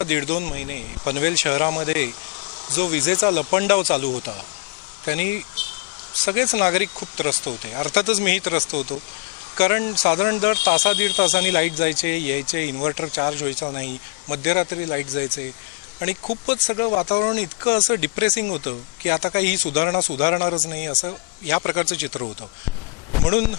दीड दोन महिने पनवेल शहरामध्ये जो विजेचा लपंडाव चालू होता त्यांनी सगळेच नागरिक खूप त्रस्त होते. अर्थातच मीही त्रस्त होतो. कारण साधारण दर तासा दीड तासांनी लाइट जायचे यायचे इन्व्हर्टर चार्ज व्हायचा नाही मध्यरात्री लाइट जायचे. आणि खूपच सगळं वातावरण इतकं असं डिप्रेसिंग होतं की आता काही ही सुधारणा सुधारणारच नाही असं या प्रकारचं चित्र होतं. म्हणून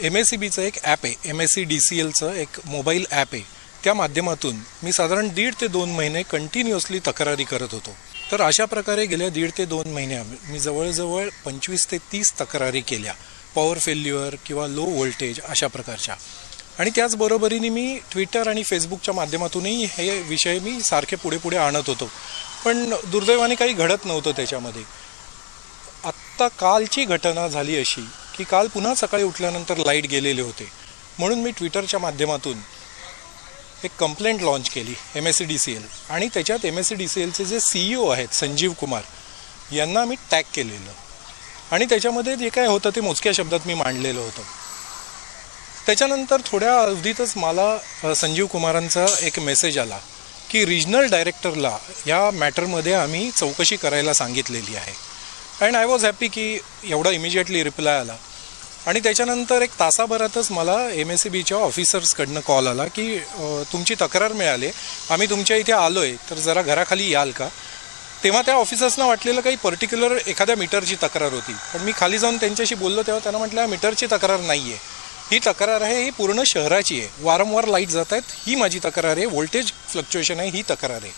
एम एस सी बीचं एक ॲप आहे. M S C D C एलचं एक मोबाईल ॲप आहे. त्या माध्यमातून मी साधारण दीड ते दोन महिने कंटिन्युअसली तक्रारी करत होतो. तर अशा प्रकारे गेल्या दीड ते दोन महिन्या मी जवळजवळ पंचवीस ते तीस तक्रारी केल्या. पॉवर फेल्युअर किंवा लो व्होल्टेज अशा प्रकारच्या. आणि त्याचबरोबरीने मी ट्विटर आणि फेसबुकच्या माध्यमातूनही हे विषय मी सारखे पुढे पुढे आणत होतो. पण दुर्दैवाने काही घडत नव्हतं त्याच्यामध्ये. आत्ता कालची घटना झाली अशी की काल पुन्हा सकाळी उठल्यानंतर लाइट गेलेले होते. म्हणून मी ट्विटरच्या माध्यमातून एक कंप्लेंट लॉन्च केली M S C D C L आणि त्याच्यात M S C D C एलचे जे सीईओ आहेत संजीव कुमार यांना मी टॅग केलेलं. आणि त्याच्यामध्ये जे काय होतं ते मोजक्या शब्दात मी मांडलेलं होतं. त्याच्यानंतर थोड्या अवधीतच मला संजीव कुमारांचा एक मेसेज आला की रिजनल डायरेक्टरला या मॅटरमध्ये आम्ही चौकशी करायला सांगितलेली आहे. अँड आय वॉज हॅपी की एवढा इमिजिएटली रिप्लाय आला. आणि त्याच्यानंतर एक तासाभरातच मला एम एस सी बीच्या ऑफिसर्सकडनं कॉल आला की तुमची तक्रार मिळाली. आम्ही तुमच्या इथे आलो आहे तर जरा घराखाली याल का? तेव्हा त्या ऑफिसर्सना वाटलेलं काही पर्टिक्युलर एखाद्या मीटरची तक्रार होती. पण मी खाली जाऊन त्यांच्याशी बोललो तेव्हा त्यांना म्हटलं मीटरची तक्रार नाही आहे ही तक्रार आहे ही पूर्ण शहराची आहे. वारंवार लाइट जात आहेत ही माझी तक्रार आहे व्होल्टेज फ्लक्च्युएशन आहे ही तक्रार आहे.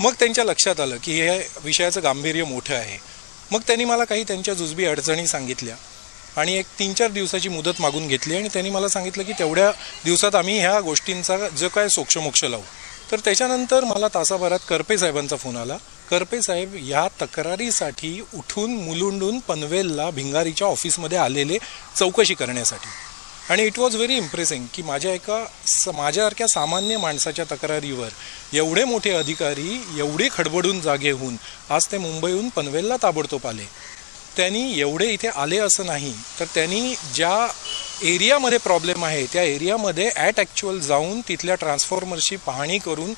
मग त्यांच्या लक्षात आलं की हे विषयाचं गांभीर्य मोठं आहे. मग त्यांनी मला काही त्यांच्या जुजबी अडचणी सांगितल्या. आणि एक तीन चार दिवसाची मुदत मागून घेतली आणि त्यांनी मला सांगितलं की तेवढ्या दिवसात आम्ही ह्या गोष्टींचा जो काय सोक्षमोक्ष लावू. तर त्याच्यानंतर मला तासाभरात करपे साहेबांचा फोन आला. करपे साहेब या तक्रारीसाठी उठून मुलुंडून पनवेलला भिंगारीच्या ऑफिसमध्ये आलेले चौकशी करण्यासाठी. आणि इट वॉज व्हेरी इम्प्रेसिंग की माझ्या एका स माझ्यासारख्या सामान्य माणसाच्या तक्रारीवर एवढे मोठे अधिकारी एवढे खडबडून जागे होऊन आज ते मुंबईहून पनवेलला ताबडतोब आले. त्यांनी एवढे इथे आले असं नाही. तर त्यांनी ज्या एरियामध्ये प्रॉब्लेम आहे त्या एरियामध्ये ॲट ॲक्च्युअल जाऊन तिथल्या ट्रान्सफॉर्मरची पाहणी करून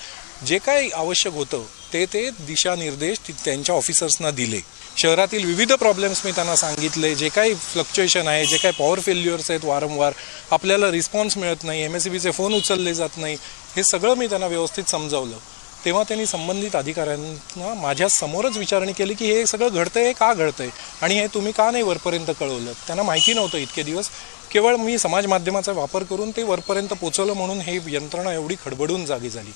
जे काय आवश्यक होतं ते ते दिशानिर्देश त्यांच्या ऑफिसर्सना दिले. शहरातील विविध प्रॉब्लेम्स मी त्यांना सांगितले. जे काही फ्लक्च्युएशन आहे जे काही पॉवर फेल्युअर्स आहेत वारंवार आपल्याला रिस्पॉन्स मिळत नाही एम एस सी बीचे फोन उचलले जात नाही हे सगळं मी त्यांना व्यवस्थित समजावलं. तेव्हा त्यांनी संबंधित अधिकाऱ्यांना माझ्यासमोरच विचारणी केली की हे सगळं घडतंय हे का घडतंय? आणि हे तुम्ही का नाही वरपर्यंत कळवलं? त्यांना माहिती नव्हतं इतके दिवस. केवळ मी समाज माध्यमाचा वापर करून ते वरपर्यंत पोचवलं म्हणून हे यंत्रणा एवढी खडबडून जागी झाली.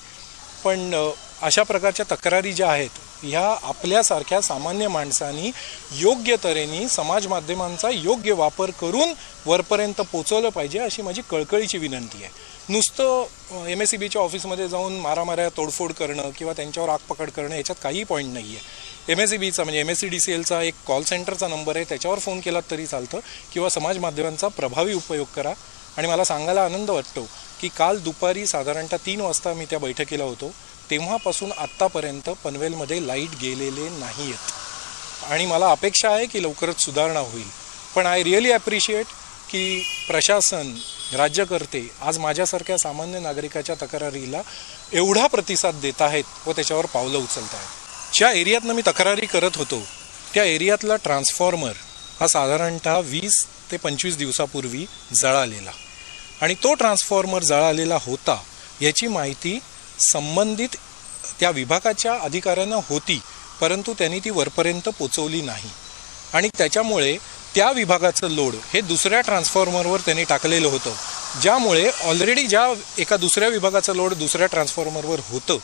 पण अशा प्रकारच्या तक्रारी ज्या आहेत ह्या आपल्यासारख्या सामान्य माणसांनी योग्य तऱ्हेने समाज माध्यमांचा योग्य वापर करून वरपर्यंत पोचवलं पाहिजे अशी माझी कळकळीची विनंती आहे. नुसतं एम एस सी बीच्या ऑफिसमध्ये जाऊन मारामाऱ्या तोडफोड करणं किंवा त्यांच्यावर आग पकड करणं याच्यात काही पॉईंट नाही आहे एम एस सी बीचा म्हणजे M S C D C एलचा एक कॉल सेंटरचा नंबर आहे त्याच्यावर फोन केलात तरी चालतं. किंवा समाज माध्यमांचा प्रभावी उपयोग करा. आणि मला सांगायला आनंद वाटतो की काल दुपारी साधारणतः तीन वाजता मी त्या बैठकीला होतो. तेव्हापासून आत्तापर्यंत पनवेलमध्ये लाइट गेलेले नाही आहेत आणि मला अपेक्षा आहे की लवकरच सुधारणा होईल. पण आय रिअली ॲप्रिशिएट की प्रशासन राज्यकर्ते आज माझ्यासारख्या सामान्य नागरिकाच्या तक्रारीला एवढा प्रतिसाद देत आहेत व त्याच्यावर पावलं उचलत आहेत ज्या एरियातनं मी तक्रारी करत होतो त्या एरियातला ट्रान्सफॉर्मर हा साधारणतः वीस ते पंचवीस दिवसापूर्वी जळालेला. आणि तो ट्रान्सफॉर्मर जळालेला होता याची माहिती संबंधित त्या विभागाच्या अधिकाऱ्यांना होती परंतु त्यांनी ती वरपर्यंत पोचवली नाही. आणि त्याच्यामुळे त्या विभागाचं लोड हे दुसऱ्या ट्रान्सफॉर्मरवर त्यांनी टाकलेलं होतं ज्यामुळे ऑलरेडी ज्या एका दुसऱ्या विभागाचं लोड दुसऱ्या ट्रान्सफॉर्मरवर होतं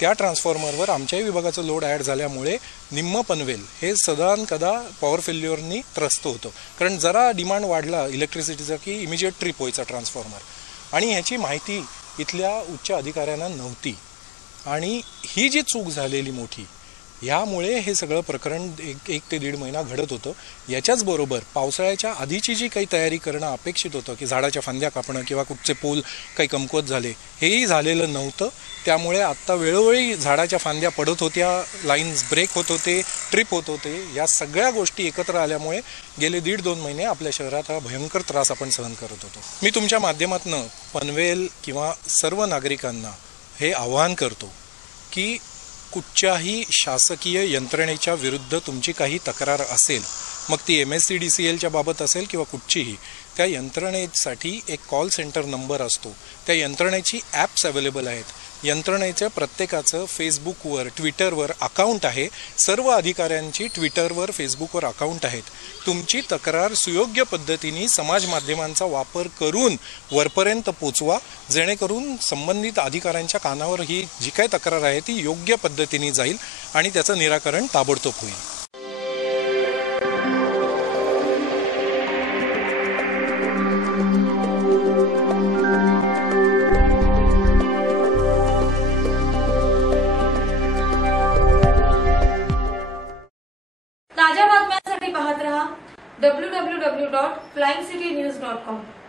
त्या ट्रान्सफॉर्मरवर आमच्याही विभागाचं लोड ॲड झाल्यामुळे निम्म पनवेल हे सदान कदा पॉवर फेल्युअरनी त्रस्त होतं. कारण जरा डिमांड वाढला इलेक्ट्रिसिटीचा की इमिजिएट ट्रिप व्हायचा ट्रान्सफॉर्मर आणि ह्याची माहिती इथल्या उच्च अधिकाऱ्यांना नव्हती. आणि ही जी चूक झालेली मोठी यामुळे हे सगळं प्रकरण एक एक ते दीड महिना घडत होतं. याच्याच बरोबर पावसाळ्याच्या आधीची जी काही तयारी करणं अपेक्षित होतं की झाडाच्या फांद्या कापणं किंवा कुठचे पूल काही कमकुवत झाले हेही झालेलं नव्हतं. त्यामुळे आत्ता वेळोवेळी झाडाच्या फांद्या पडत होत्या लाईन्स ब्रेक होत होते ट्रिप होत होते. या सगळ्या गोष्टी एकत्र आल्यामुळे गेले दीड दोन महिने आपल्या शहरात हा भयंकर त्रास आपण सहन करत होतो. मी तुमच्या माध्यमातून पनवेल किंवा सर्व नागरिकांना हे आवाहन करतो की कुठच्याही शासकीय यंत्रणेच्या विरुद्ध तुमची काही तक्रार असेल मग ती M S C D C एलच्या बाबत असेल किंवा कुठचीही त्या यंत्रणेसाठी एक कॉल सेंटर नंबर असतो. त्या यंत्रणेची ॲप्स अवेलेबल आहेत. यंत्रणेच्या प्रत्येकाचं फेसबुकवर ट्विटरवर अकाउंट आहे. सर्व अधिकाऱ्यांची ट्विटरवर फेसबुकवर अकाउंट आहेत. तुमची तक्रार सुयोग्य पद्धतीने समाज माध्यमांचा वापर करून वरपर्यंत पोचवा जेणेकरून संबंधित अधिकाऱ्यांच्या कानावर ही जी काय तक्रार आहे ती योग्य पद्धतीने जाईल आणि त्याचं निराकरण ताबडतोब होईल. www.flyingcitynews.com.